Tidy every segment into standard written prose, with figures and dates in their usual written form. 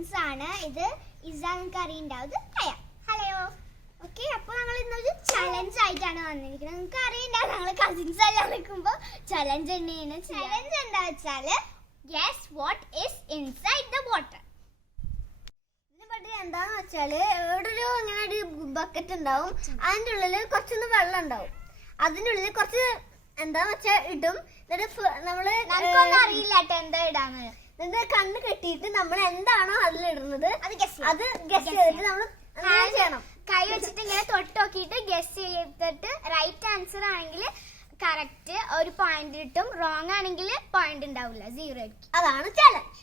Cousins ആണ്. ഇത് Izan അറിയുണ്ടാവും, hello. Okay, അപ്പോൾ ഞങ്ങൾ ഇന്നൊരു ചലഞ്ച് ആയിട്ടാണ് വന്നിരിക്കുന്നത്. നിങ്ങൾക്ക് അറിയണ്ടാവും ഞങ്ങൾ കസിൻസ് എല്ലാം നിൽക്കുമ്പോൾ ചലഞ്ച് തന്നെയാണ്. ചലഞ്ച് എന്താ വെച്ചാൽ guess what is inside the water. ഇതിനെ പറ്റി എന്താന്ന് വെച്ചാൽ ഇവിടെ ഇങ്ങനെ ഒരു ബക്കറ്റ് ഉണ്ടാവും, അതിൻ്റെ ഉള്ളിൽ കുറച്ചൊന്ന് വെള്ളം ഉണ്ടാവും. അതിൻ്റെ ഉള്ളിൽ കുറച്ച് എന്താന്ന് വെച്ചാൽ ഇടും. എന്നിട്ട് നമ്മള് അറിയില്ല എന്താ ഇടാന്ന്. എന്നിട്ട് കണ്ണ് കെട്ടിയിട്ട് നമ്മൾ എന്താണോ അതിലിടുന്നത് അത് ഗസ് ചെയ്തിട്ട് നമ്മൾ ചെയ്യണം. കൈ വെച്ചിട്ട് ഇങ്ങനെ തൊട്ട് നോക്കിയിട്ട് ഗസ് ചെയ്തിട്ട് റൈറ്റ് ആൻസർ ആണെങ്കിൽ കറക്റ്റ് ഒരു പോയിന്റ് കിട്ടും, റോങ് ആണെങ്കിൽ പോയിന്റ് ഉണ്ടാവില്ല, 0 ആയിരിക്കും. അതാണ് challenge.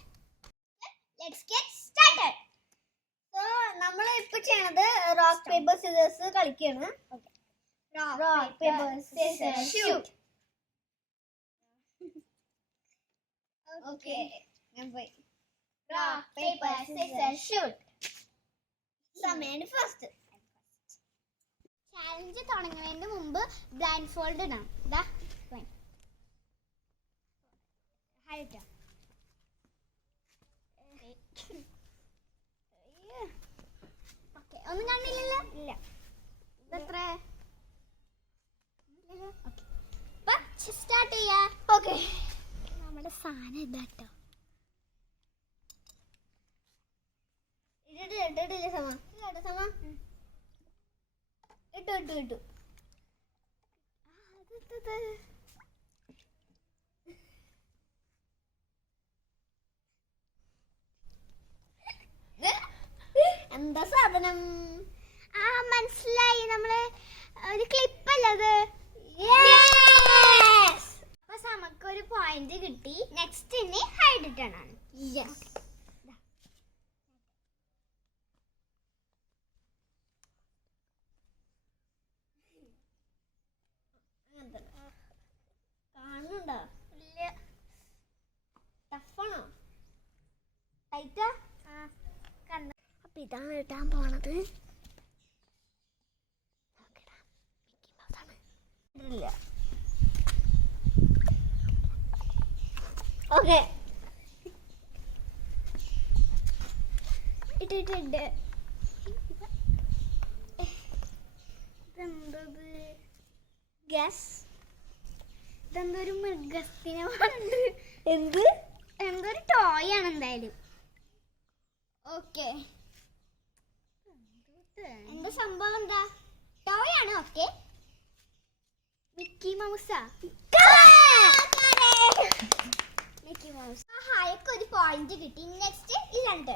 Let's get started. So നമ്മൾ ഇപ്പൊ ചെയ്യണത് റോക്ക് പേപ്പർ സിസേഴ്സ് കളിക്കുകയാണ്. Rock paper scissors shoot. Okay, ഞാൻ പോയി. Rock paper scissors shoot. സമയാണ് ഫസ്റ്റ്. ചാലഞ്ച് തുടങ്ങുന്നതിന് മുമ്പ് ബ്ലൈൻഡ് ഫോൾഡ് ഇടണം. ഇതാ ഹൈറ്റാ. ഓക്കെ, ഒന്നും കണ്ടില്ലല്ലോ. ഇല്ല. ഇതെത്ര? സ്റ്റാർട്ട് ചെയ്യാ. ഓക്കെ, നമ്മുടെ സാധനം ഇതാട്ടോ. ഇട്ടിട്ടില്ല സമ, സമ ഇട്ടു ഇട്ടു ഇട്ടു. എന്താ സാധനം? മനസ്സിലായി, നമ്മള് ഒരു ക്ലിപ്പല്ലത്. അപ്പൊ നമുക്കൊരു പോയിന്റ് കിട്ടി. നെക്സ്റ്റ് ഇനി ഹൈഡ് ഇട്ടാണ്. കാണുന്നുണ്ടോ? ഇല്ല. ടഫാണോ? ടൈറ്റാ? അപ്പൊ ഇതാണ് ഇട്ടാൻ പോണത്. ഓക്കെ, ഇട്ടിട്ടുണ്ട്. ഇതെന്തത്? ഗ്യാസ്. ഇതെന്തൊരു മൃഗത്തിനെ ഉണ്ട്. എന്തൊരു ടോയ് ആണ് എന്തായാലും. ഓക്കെ, എന്താ സംഭവം? എന്താ ടോയ് ആണ്? ഓക്കെ, മിക്കി മൗസാ? Mickey Mouse. ഹായ്ക്ക് ഒരു പോയിന്റ് കിട്ടി. നെക്സ്റ്റ് ഈ രണ്ട്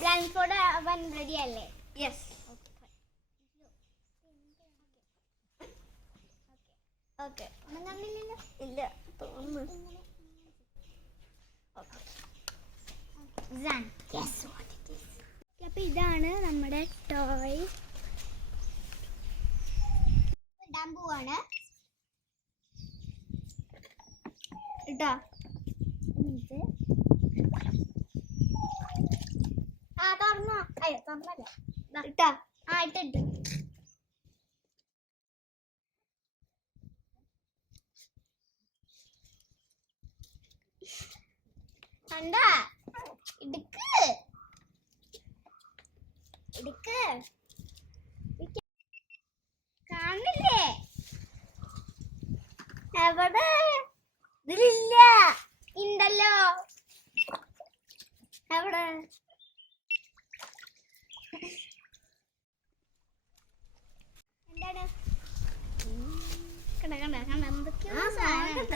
ബ്ലൈൻഡ് ഫോൾഡ് അവൻ റെഡി അല്ലേ? യെസ്. ഓക്കെ, ഒന്നും കണ്ടില്ലല്ലോ. ഇല്ല തോന്നുന്നു. അപ്പൊ ഇതാണ് നമ്മുടെ ടോയ്. ഇടാൻ പോവാണ് ഇട്ടോ. തുറന്നോ? അയ്യോ, തുറന്നല്ല. ഇട്ടോ? ഇട്ടിട്ട് കണ്ടാ? ഇടുക്ക് ഇടുക്ക്. കാണില്ലേ? എവിടെ? ഇതിലില്ല. ഉണ്ടല്ലോ. എവിടെ? എന്താണ്? കണ്ട കണ്ട കണ്ട എന്തൊക്കെയോ സാധനം.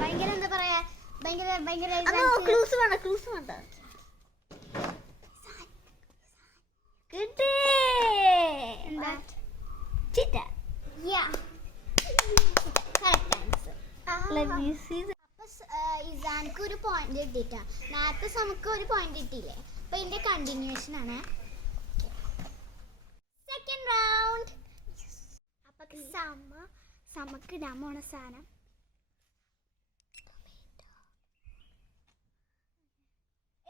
ഭയങ്കര എന്താ പറയാ, ഭയങ്കര ഭയങ്കര ക്ലൂസ് വേണ്ട, ക്ലൂസ് വേണ്ട. കിട്ടി. എന്താ? ചിറ്റ. ഇസാൻക്ക് ഒരു പോയിന്റ് കിട്ടിട്ടാ. നേരത്തെ നമുക്ക് ഒരു പോയിന്റ് കിട്ടിയില്ലേ? അപ്പൊ ഇതിന്റെ കണ്ടിന്യൂഷൻ ആണ്. Second round. അപ്പൊ സമക്ക് ഇടാൻ പോണ സാധനം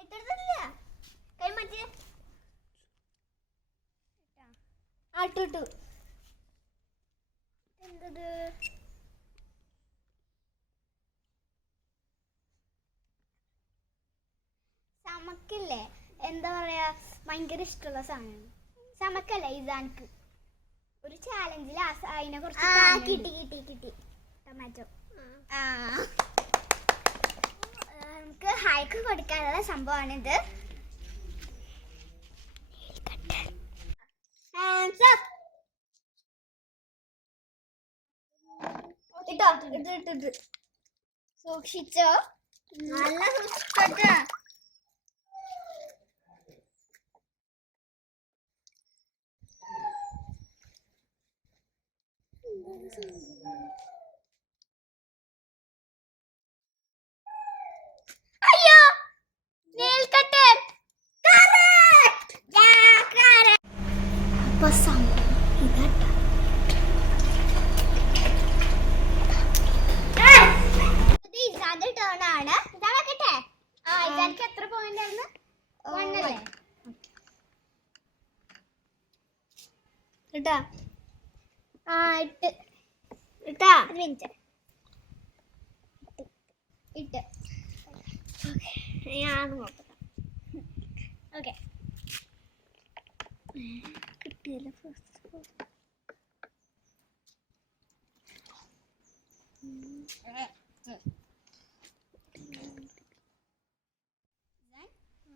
ഇട്ടിട്ടില്ല. കൈ മാറ്റി. ഇട്ടു. എന്തത്? സമക്കില്ലേ എന്താ പറയാ ഭയങ്കര ഇഷ്ടമുള്ള സാധനമാണ്. സമക്കല്ല ഇസാൻക്ക് ഒരു ചാലഞ്ചിൽ അതിനെ കുറിച്ച് കിട്ടി ടൊമാറ്റോ. നമുക്ക് ഹൈക്ക് കൊടുക്കാനുള്ള സംഭവമാണിത്. സൂക്ഷിച്ചോ, നല്ല സൂക്ഷിച്ചോ. അയ്യോ നെയിൽ കട്ടർ. അപ്പൊ സംഭവം ഇതാ. ഇസാന്റെ ടേൺ ആണ്. ഇതാ വെക്കട്ടെ. ഇസാൻക്ക് എത്ര പോയിന്റ് ആയിരുന്നു? 1 അല്ലേ? ഇട്ടാ ഇട്ടാ മിനിറ്റ് ഇട്ട്. ഞാൻ നോക്കാം. ഓക്കെ കിട്ടിയല്ലോ.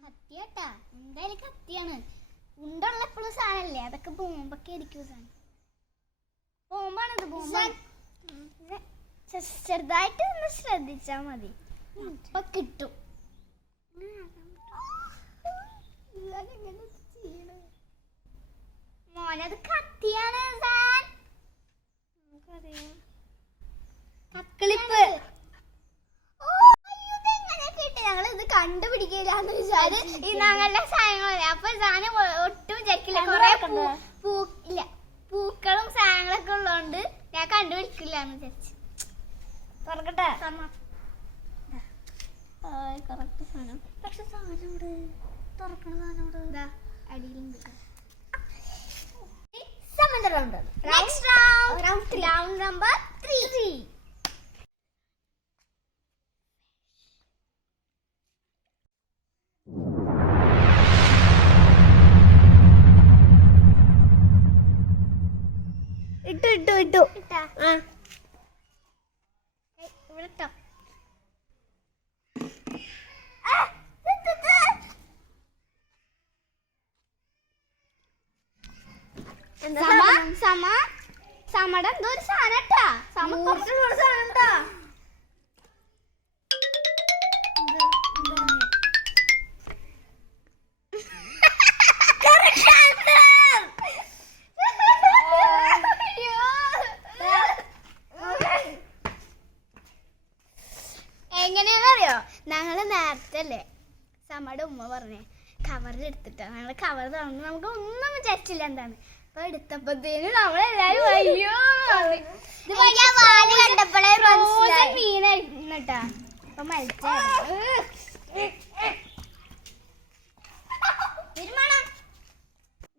കത്തിയാട്ടാ, എന്തായാലും കത്തിയാണ്. ഉണ്ടുള്ള എപ്പോഴും സാധനല്ലേ, അതൊക്കെ ബോംബൊക്കെ ആയിരിക്കും. സാധനം ബോംബാണിത്. ബോംബാണ്. ചെറുതായിട്ട് ഒന്ന് ശ്രദ്ധിച്ചാ മതി, അപ്പൊ കിട്ടും. മോനത് കത്തിയാണ്. കക്കളിപ്പ്. ഞങ്ങൾ ഇത് കണ്ടുപിടിക്കില്ലാന്ന് വിചാരിച്ചു. ഈ ഞങ്ങളുടെ സാധനങ്ങളല്ലേ, അപ്പൊ സാധനം ഒട്ടും ചെക്കില്ല. കൊറേ ഇല്ല പൂക്കളും സാധനങ്ങളൊക്കെ ഉള്ളതുകൊണ്ട് ഞാൻ കണ്ടുപിടിക്കില്ലാന്ന് വിചാരിച്ചു. തുറക്കട്ടെ. കറക്റ്റ് സാധനം. പക്ഷെ സാധനം തുറക്കണ സാധനം അടിയിലുണ്ട്. Round number 3. ഇട്ടു ഇവിടെ ഇട്ടോ. സമട എന്തോ ഒരു സാധനം ഇട്ടാ. കുറച്ചുകൂടെ സാധനം ഇട്ടാ. എങ്ങനെയാണെന്നറിയോ, ഞങ്ങള് നേരത്തെ അല്ലേ സമയുടെ ഉമ്മ പറഞ്ഞേ കവറിൽ എടുത്തിട്ടാ. ഞങ്ങള് കവർ തുറന്ന് നമുക്ക് ഒന്നും വിചാരിച്ചില്ല എന്താണ്. അപ്പൊ എടുത്തപ്പോഴത്തേന് നമ്മളെല്ലാരും അയ്യോ മീനായിരുന്നു കേട്ടാ. അപ്പൊ മരിച്ച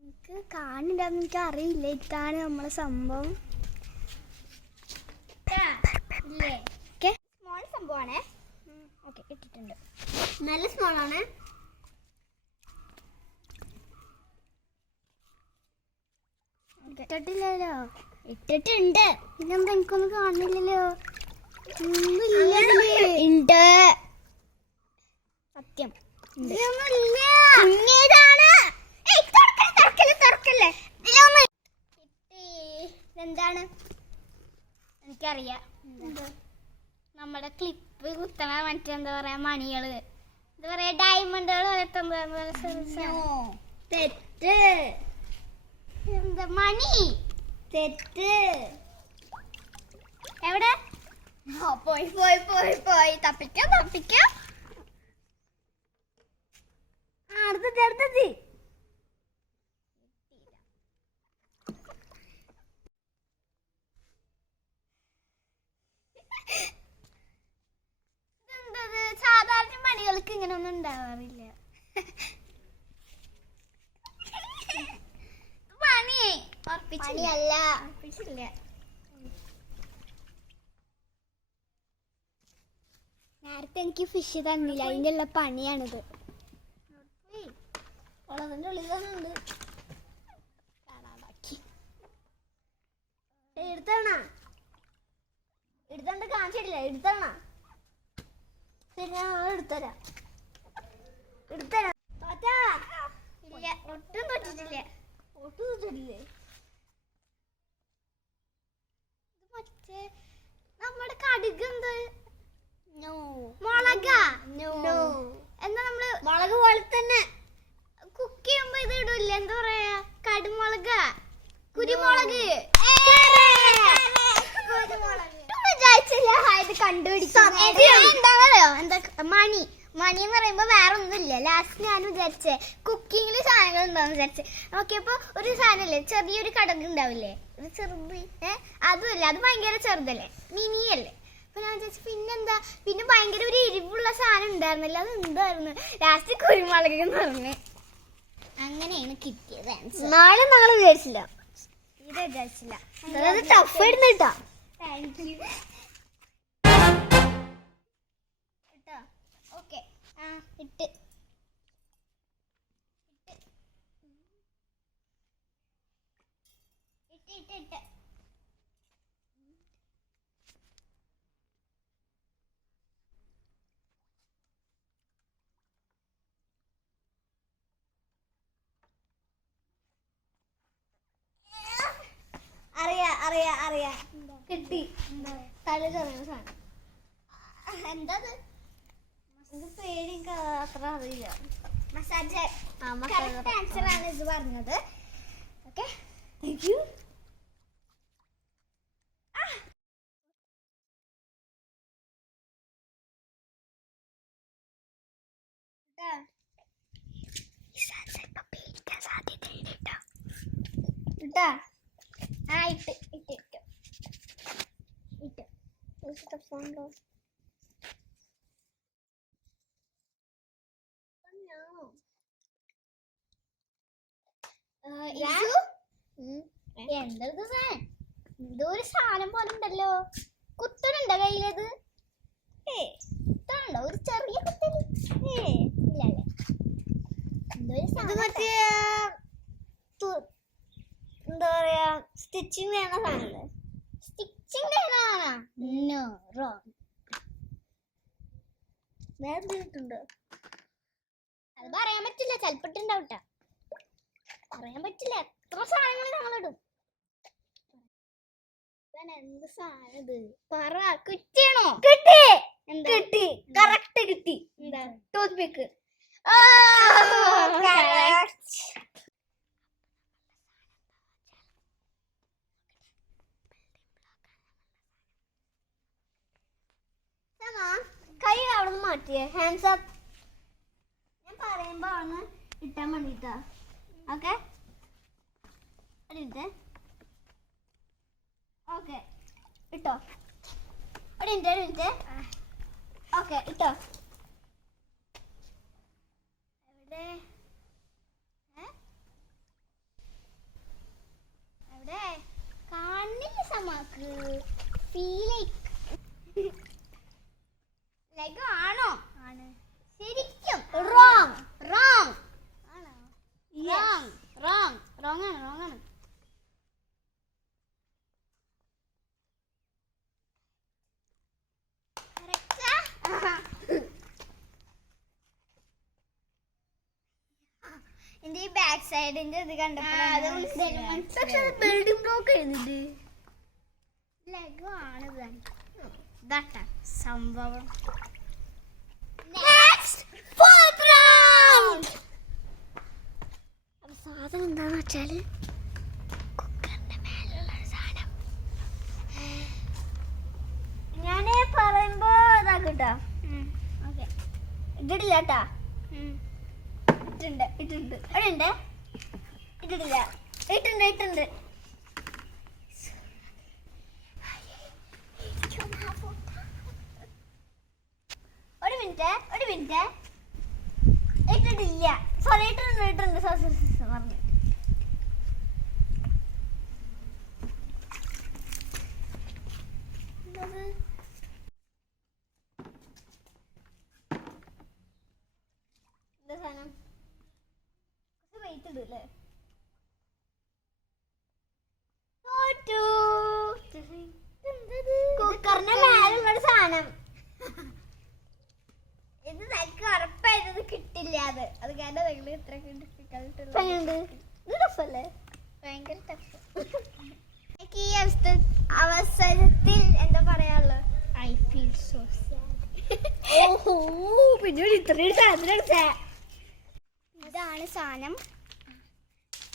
എനിക്ക് കാണിണ്ടാന്ന് എനിക്ക് അറിയില്ല. ഇതാണ് നമ്മളെ സംഭവം. സ്മോൾ സംഭവമാണേ. ഓക്കെ ഇട്ടിട്ടുണ്ട്. നല്ല സ്മോളാണ്. ഇട്ടിട്ടില്ലല്ലോ. ഇട്ടിട്ടുണ്ട്. ഇതെന്താ എനിക്കൊന്നും കാണുന്നില്ലല്ലോ. ഉണ്ട് സത്യം. എന്താണ് എനിക്കറിയാം. നമ്മുടെ ക്ലിപ്പ് കുത്തണ മറ്റെന്താ പറയാ മണികള്, എന്താ പറയാ ഡയമണ്ടുകൾ പോലത്തെ തെറ്റ്. എന്താ മണി തെറ്റ്. എവിടെ പോയി പോയി പോയി പോയി തപ്പിക്കാം. അടുത്തത് ഇതെന്തത്? സാധാരണ മണികൾക്ക് ഇങ്ങനെ ഒന്നും ഉണ്ടാവാറില്ല. ഉറപ്പിച്ചില്ല. നേരത്തെ എനിക്ക് ഫിഷ് തന്നില്ല, അതിൻ്റെ ഉള്ള പണിയാണിത്. അതിന്റെ ഉള്ളിൽ തന്നെ ഉണ്ട്. കാണാതാക്കി എടുത്തോണ്ട് കാണിച്ചിട്ടില്ല. എടുത്തണ ശരി, ഞാൻ എടുത്തരാം. ഇല്ല, ഒട്ടും തൊട്ടിട്ടില്ല. മറ്റേ നമ്മുടെ കടുക് എന്ത് മുളക എന്നാ നമ്മള് മുളക് പോലെ തന്നെ കുക്ക് ചെയ്യുമ്പോ ഇത് ഇടൂല്ല. എന്താ പറയാ? കടുമുളക, കുരുമുളക്. ഇത് കണ്ടുപിടിക്കും. എന്താണോ എന്താ മണി എന്ന് പറയുമ്പോ വേറെ ഒന്നുമില്ല. ലാസ്റ്റ് ഞാൻ വിചാരിച്ചേ കുക്കിങ്ങില് സാധനങ്ങൾ ഉണ്ടാവും വിചാരിച്ചേ. നോക്കിയപ്പോ ഒരു സാധനല്ലേ, ചെറിയൊരു കടക് ഉണ്ടാവില്ലേ, ഒരു ചെറുത്. അതുമല്ല, അത് ഭയങ്കര ചെറുതല്ലേ, മിനിയല്ലേ. അപ്പൊ ഞാൻ വിചാരിച്ചു പിന്നെന്താ, പിന്നെ ഭയങ്കര ഒരു എരിവുള്ള സാധനം ഉണ്ടായിരുന്നില്ല. അത് എന്തായിരുന്നു? ലാസ്റ്റ് കുരുമുളക് എന്ന് പറഞ്ഞു. അങ്ങനെയാണ് കിട്ടിയത്. നാളെ ഞങ്ങള് വിചാരിച്ചില്ല, ഇത് വിചാരിച്ചില്ല. ടഫ് ആയിരുന്നു കേട്ടോ. Thank you. ഓക്കെ, ഇട്ട് അറിയാ കിട്ടി. തല ചെറിയ സാധനം എന്താ പേര് അത്ര അറിയില്ല. മസാജ് ആൻസർ ആണ് ഇത് പറഞ്ഞത്. Okay, thank you. എന്തോ ഒരു സാധനം പോലെ ഉണ്ടല്ലോ. കുത്തനുണ്ടോ കയ്യിലത്? കുത്തനുണ്ടോ? ഒരു ചെറിയ കുത്തല് ഇല്ലല്ലേ? എന്താ പറയാ, സ്റ്റിച്ചിങ് ചെയ്യണ സാധനല്ലേ? സ്റ്റിച്ചിങ് ചെയ്യണ? No, wrong. വേറെ അത് പറയാൻ പറ്റില്ല, ചിലപ്പിട്ടുണ്ടാവട്ടെ. പറയാൻ പറ്റില്ല. എത്ര സാധനങ്ങൾ ഞങ്ങളിടും. എന്ത് സാധനം ഇത്? പറ. കിട്ടിയാണോ? കിട്ടി. കിട്ടി, കറക്റ്റ് കിട്ടി. എന്താ? ടൂത്ത് പിക്ക്. കൈ അവിടെ നിന്ന് മാറ്റിയേ. Hands up. ഞാൻ പറയുമ്പോ ആണ് ഇട്ടാൻ വേണ്ടിട്ടാ. ഓക്കെ, ഓക്കെ ഇട്ടോ. ഒരു മിനിറ്റ്. ഓക്കെ, ഇട്ടോ. എവിടെ എവിടെ കാണില്ല സമാക്ക്. ലഗോ ആണോ? ആണ്. ശരിക്കും റോങ്. റോങ് ആണോ? റോങ് ആണ്. എന്റെ ഈ ബാക്ക് സൈഡിന്റെ ഇത് കണ്ടപ്പോ ബിൽഡിംഗ് ബ്ലോക്ക് എഴുതിട്ട് ലഗോ ആണ് ഇതാട്ടാ സംഭവം. സാധനം എന്താന്ന് വെച്ചാല് കുക്കറിന്റെ മേലുള്ള സാധനം. ഞാനേ പറയുമ്പോ ഇതാക്കിട്ടോ. ഓക്കെ, ഇട്ടിട്ടില്ല കേട്ടാ. ഇട്ടിട്ടുണ്ട്. ഇട്ടിട്ടില്ല. ഇട്ടുണ്ട്. ഒരു മിനിറ്റ്. ഇട്ടിട്ടില്ല. സോറി, ഇട്ടിട്ടുണ്ട്. പറഞ്ഞു. എന്താ സാധനം? ഇടൂല്ലേ? കുക്കറിന്റെ മേലുള്ളൊരു സാധനം. ഇത് എനിക്ക് ഉറപ്പായത് കിട്ടില്ല. അത് കാരണം നിങ്ങൾ ഇത്രയൊക്കെ ടഫല്ലേ? ഭയങ്കര ടഫ്. ഈ അവസരത്തിൽ എന്താ പറയാനുള്ളത്? I feel so sad. പിന്നെ ഇത്രയും സാധനം. ഇതാണ് സാധനം.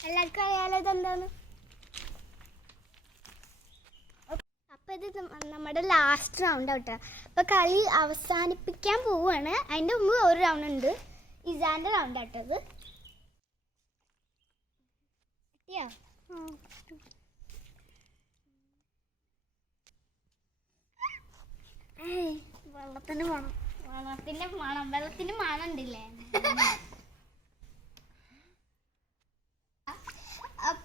എല്ലാവർക്കും അറിയാലോ ഇതെന്താന്ന്. അപ്പൊ ഇത് നമ്മുടെ ലാസ്റ്റ് റൗണ്ട് ആവട്ടെ. അപ്പൊ കളി അവസാനിപ്പിക്കാൻ പോവാണ്. അതിന്റെ മുമ്പ് ഒരു റൗണ്ട് ഉണ്ട്. ഇസാന്റെ റൗണ്ട് ആട്ടത്. വെള്ളത്തിന്റെ മണം. വെള്ളത്തിന്റെ മണം ഉണ്ടില്ലേ?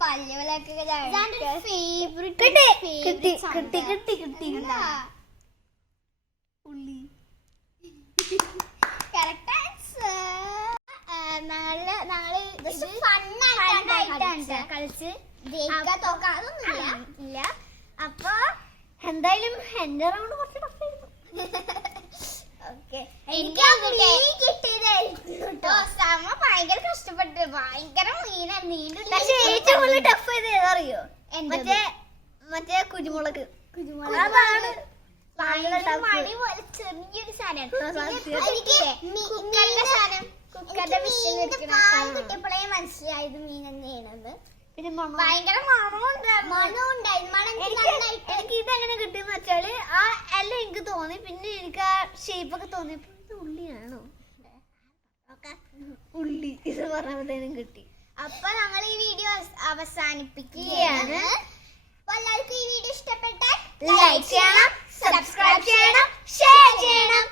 പല്ലുകളൊക്കെ കളിച്ച് ഇല്ല. അപ്പൊ എന്തായാലും എന്റെ റൗണ്ട് കുറച്ച് ടഫായിരുന്നു. ഭയങ്കര കഷ്ടപ്പെട്ട് ഭയങ്കര ഏറ്റവും ടഫ് ചെയ്ത് ഏതറിയോ? മറ്റേ കുരുമുളക്. അതാണ് മണി പോലെ ചെറിയൊരു സാധനം. കുക്കറിന്റെ വിഷയം കിട്ടിയപ്പോഴേ മനസ്സിലായത് മീൻ തന്നെയാണെന്ന്. പിന്നെ ഭയങ്കര എനിക്ക് ഇതെങ്ങനെ കിട്ടിയെന്ന് വെച്ചാല് ആ എല്ലാം എനിക്ക് തോന്നി. പിന്നെ എനിക്ക് ആ ഷേപ്പൊക്കെ തോന്നിയപ്പോ ഇത് ഉള്ളിയാണോ? ഉള്ളി ഇത് പറഞ്ഞപ്പോഴത്തേനും കിട്ടി. അപ്പൊ നമ്മൾ ഈ വീഡിയോ അവസാനിപ്പിക്കുകയാണ്. എല്ലാവർക്കും ഈ വീഡിയോ ഇഷ്ടപ്പെട്ടാൽ ലൈക്ക് ചെയ്യണം, സബ്സ്ക്രൈബ് ചെയ്യണം, ഷെയർ ചെയ്യണം.